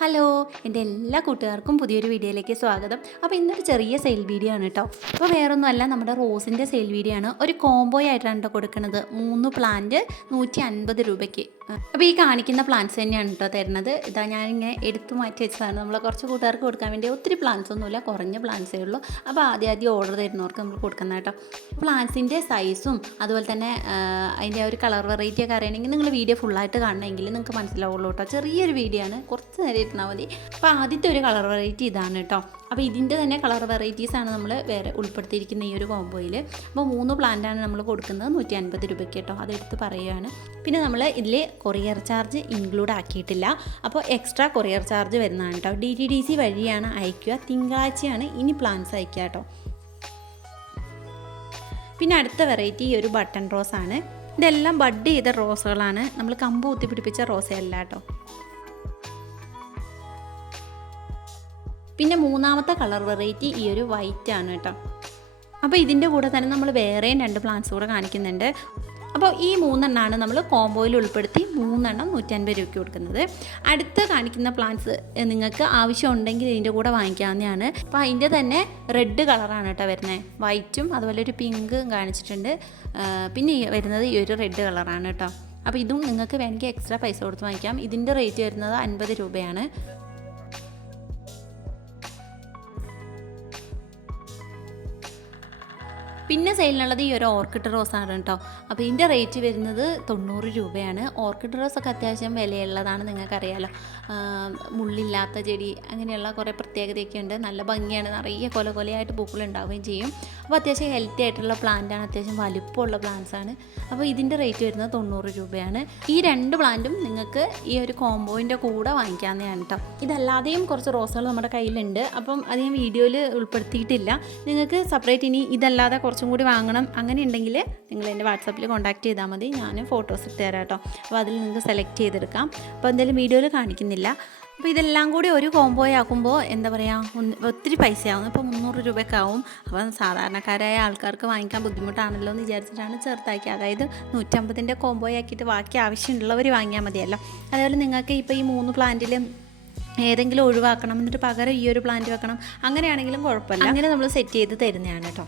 Hello എന്റെ എല്ലാ കൂട്ടുകാർക്കും പുതിയൊരു വീഡിയോയിലേക്ക് സ്വാഗതം. അപ്പോൾ ഇന്നൊരു ചെറിയ സെയിൽ വീഡിയോ ആണ് കേട്ടോ. അപ്പോൾ വേറൊന്നുമല്ല നമ്മുടെ റോസിന്റെ സെയിൽ വീഡിയോ ആണ്. ഒരു കോംബോ ആയിട്ടാണ് കേട്ടോ കൊടുക്കുന്നത്. മൂന്ന് പ്ലാന്റ് നൂറ്റി അൻപത് രൂപയ്ക്ക്. അപ്പോൾ ഈ കാണിക്കുന്ന പ്ലാന്റ്സ് തന്നെയാണ് കേട്ടോ തരുന്നത്. ഇതാ ഞാനിങ്ങനെ എടുത്തു മാറ്റി വെച്ചതാണ്. നമ്മൾ കുറച്ച് കൂട്ടുകാർക്ക് കൊടുക്കാൻ വേണ്ടി ഒത്തിരി പ്ലാന്റ്സ് ഒന്നുമില്ല കുറഞ്ഞ പ്ലാന്റ്സേ ഉള്ളൂ. അപ്പോൾ ആദ്യം ആദ്യം ഓർഡർ തരുന്നവർക്ക് നമ്മൾ കൊടുക്കുന്ന കേട്ടോ പ്ലാന്റ്സിന്റെ സൈസും അതുപോലെ തന്നെ അതിന്റെ ഒരു കളർ വെറൈറ്റി ഒക്കെ അറിയണമെങ്കിൽ നിങ്ങൾ വീഡിയോ ഫുള്ളായിട്ട് കാണണമെങ്കിൽ നിങ്ങൾക്ക് മനസ്സിലാവുള്ളൂ കേട്ടോ ചെറിയൊരു വീഡിയോ ആണ്. കുറച്ച് നേരം ഇരുന്നാൽ മതി. അപ്പോൾ ആദ്യത്തെ ഒരു കളർ വെറൈറ്റി ഇതാണ് കേട്ടോ അപ്പോൾ ഇതിന്റെ തന്നെ കളർ വെറൈറ്റീസാണ് നമ്മൾ വേറെ ഉൾപ്പെടുത്തിയിരിക്കുന്ന ഈ ഒരു കോംബോയിൽ അപ്പോൾ മൂന്ന് പ്ലാന്റാണ് നമ്മൾ കൊടുക്കുന്നത് നൂറ്റി അൻപത് രൂപയ്ക്ക് കേട്ടോ അതെടുത്ത് പറയുകയാണ് പിന്നെ നമ്മൾ ഇതിൽ കൊറിയർ ചാർജ് ഇൻക്ലൂഡ് ആക്കിയിട്ടില്ല. അപ്പോൾ എക്സ്ട്രാ കൊറിയർ ചാർജ് വരുന്നതാണ് കേട്ടോ. ഡി ടി ഡി സി വഴിയാണ് അയക്കുക. തിങ്കളാഴ്ചയാണ് ഇനി പ്ലാൻസ് അയക്കുക കേട്ടോ. പിന്നെ അടുത്ത വെറൈറ്റി ഈ ഒരു ബട്ടൺ റോസ് ആണ്. ഇതെല്ലാം ബഡ് ചെയ്ത റോസുകളാണ് നമ്മൾ കമ്പ് കുത്തി പിടിപ്പിച്ച റോസയല്ല കേട്ടോ. പിന്നെ മൂന്നാമത്തെ കളർ വെറൈറ്റി ഈ ഒരു വൈറ്റ് ആണ് കേട്ടോ. അപ്പോൾ ഇതിന്റെ കൂടെ തന്നെ നമ്മൾ വേറെയും രണ്ട് പ്ലാന്റ്സ് കൂടെ കാണിക്കുന്നുണ്ട്. അപ്പോൾ ഈ മൂന്നെണ്ണമാണ് നമ്മൾ കോംബോയിൽ ഉൾപ്പെടുത്തി മൂന്നെണ്ണം നൂറ്റൻപത് രൂപയ്ക്ക് കൊടുക്കുന്നത്. അടുത്ത് കാണിക്കുന്ന പ്ലാന്റ്സ് നിങ്ങൾക്ക് ആവശ്യം ഉണ്ടെങ്കിൽ ഇതിന്റെ കൂടെ വാങ്ങിക്കാവുന്നതാണ്. അപ്പോൾ അതിന്റെ തന്നെ റെഡ് കളറാണ് കേട്ടോ വരുന്നത്. വൈറ്റും അതുപോലെ ഒരു പിങ്കും കാണിച്ചിട്ടുണ്ട്. പിന്നെ വരുന്നത് ഈ ഒരു റെഡ് കളറാണ് കേട്ടോ. അപ്പോൾ ഇതും നിങ്ങൾക്ക് വേണമെങ്കിൽ എക്സ്ട്രാ പൈസ കൊടുത്ത് വാങ്ങിക്കാം. ഇതിന്റെ റേറ്റ് വരുന്നത് അൻപത് രൂപയാണ്. പിന്നെ സെയിലിനുള്ളത് ഈ ഒരു ഓർക്കിഡ് റോസ് ആണ് കേട്ടോ. അപ്പോൾ ഇതിന്റെ റേറ്റ് വരുന്നത് തൊണ്ണൂറ് രൂപയാണ്. ഓർക്കിഡ് റോസ് ഒക്കെ അത്യാവശ്യം വിലയുള്ളതാണ് നിങ്ങൾക്കറിയാലോ. മുള്ളില്ലാത്ത ചെടി അങ്ങനെയുള്ള കുറേ പ്രത്യേകതയൊക്കെ ഉണ്ട്. നല്ല ഭംഗിയാണ്. നിറയെ കൊല കൊലയായിട്ട് പൂക്കൾ ഉണ്ടാവുകയും ചെയ്യും. അപ്പോൾ അത്യാവശ്യം ഹെൽത്തി ആയിട്ടുള്ള പ്ലാന്റാണ് അത്യാവശ്യം വലിപ്പമുള്ള പ്ലാന്റ്സ് ആണ്. അപ്പോൾ ഇതിന്റെ റേറ്റ് വരുന്നത് തൊണ്ണൂറ് രൂപയാണ്. ഈ രണ്ട് പ്ലാന്റും നിങ്ങൾക്ക് ഈ ഒരു കോംബോയിന്റെ കൂടെ വാങ്ങിക്കാവുന്നതാണ് കേട്ടോ. ഇതല്ലാതെയും കുറച്ച് റോസുകൾ നമ്മുടെ കയ്യിലുണ്ട്. അപ്പം അത് ഞാൻ വീഡിയോയിൽ ഉൾപ്പെടുത്തിയിട്ടില്ല. നിങ്ങൾക്ക് സെപ്പറേറ്റ് ഇനി ഇതല്ലാതെ കുറച്ചും കൂടി വാങ്ങണം. അങ്ങനെ ഉണ്ടെങ്കിൽ നിങ്ങൾ എന്റെ വാട്സാപ്പിൽ കോൺടാക്ട് ചെയ്താൽ മതി. ഞാൻ ഫോട്ടോസ് ഇട്ട് തരാം കേട്ടോ. അപ്പോൾ അതിൽ നിങ്ങൾക്ക് സെലക്ട് ചെയ്തെടുക്കാം. അപ്പോൾ എന്തായാലും വീഡിയോയിൽ കാണിക്കുന്നില്ല. അപ്പോൾ ഇതെല്ലാം കൂടി ഒരു കോംബോ ആക്കുമ്പോൾ എന്താ പറയുക ഒത്തിരി പൈസയാവും. ഇപ്പോൾ മുന്നൂറ് രൂപയൊക്കെ ആവും. അപ്പം സാധാരണക്കാരായ ആൾക്കാർക്ക് വാങ്ങിക്കാൻ ബുദ്ധിമുട്ടാണല്ലോ എന്ന് വിചാരിച്ചിട്ടാണ് ചെറുതാക്കി. അതായത് നൂറ്റമ്പതിന്റെ കോംബോ ആക്കിയിട്ട് ബാക്കി ആവശ്യമുള്ളവർ വാങ്ങിയാൽ മതിയല്ലോ. അതേപോലെ നിങ്ങൾക്ക് ഇപ്പോൾ ഈ മൂന്ന് പ്ലാന്റിൽ ഏതെങ്കിലും ഒഴിവാക്കണം. എന്നിട്ട് പകരം ഈ ഒരു പ്ലാന്റ് വെക്കണം. അങ്ങനെയാണെങ്കിലും കുഴപ്പമില്ല. അങ്ങനെ നമ്മൾ സെറ്റ് ചെയ്ത് തരുന്നതാണ് കേട്ടോ.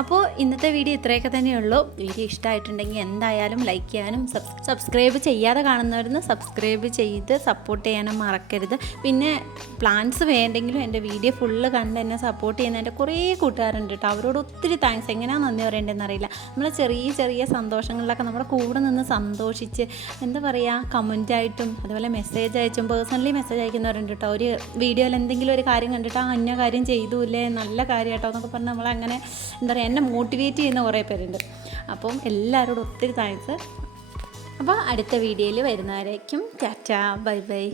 അപ്പോൾ ഇന്നത്തെ വീഡിയോ ഇത്രയൊക്കെ തന്നെയുള്ളൂ. വീഡിയോ ഇഷ്ടമായിട്ടുണ്ടെങ്കിൽ എന്തായാലും ലൈക്ക് ചെയ്യാനും സബ്സ് സബ്സ്ക്രൈബ് ചെയ്യാതെ കാണുന്നവരുന്ന് സബ്സ്ക്രൈബ് ചെയ്ത് സപ്പോർട്ട് ചെയ്യാനും മറക്കരുത്. പിന്നെ പ്ലാൻസ് വേണ്ടെങ്കിലും എന്റെ വീഡിയോ ഫുള്ള് കണ്ട് എന്നെ സപ്പോർട്ട് ചെയ്യുന്ന എന്റെ കുറേ കൂട്ടുകാരുണ്ട് കേട്ടോ അവരോട് ഒത്തിരി താങ്ക്സ് എങ്ങനെയാണ് നന്ദി പറയേണ്ടതെന്ന് അറിയില്ല. നമ്മൾ ചെറിയ ചെറിയ സന്തോഷങ്ങളിലൊക്കെ നമ്മുടെ കൂടെ നിന്ന് സന്തോഷിച്ച് എന്താ പറയുക കമന്റായിട്ടും അതുപോലെ മെസ്സേജ് അയച്ചും പേഴ്സണലി മെസ്സേജ് അയക്കുന്നവരുണ്ട് കേട്ടോ ഒരു വീഡിയോയിൽ എന്തെങ്കിലും ഒരു കാര്യം കണ്ടിട്ട് ആ അന്യ കാര്യം ചെയ്തൂല്ലേ? നല്ല കാര്യം കേട്ടോ എന്നൊക്കെ പറഞ്ഞ് നമ്മളങ്ങനെ എന്താ പറയുക എന്നെ മോട്ടിവേറ്റ് ചെയ്യുന്ന കുറേ പേരുണ്ട്. അപ്പം എല്ലാവരോടും ഒത്തിരി താങ്ക്സ് അപ്പോൾ അടുത്ത വീഡിയോയിൽ വരുന്നവരേക്കും ടാറ്റ ബൈ ബൈ.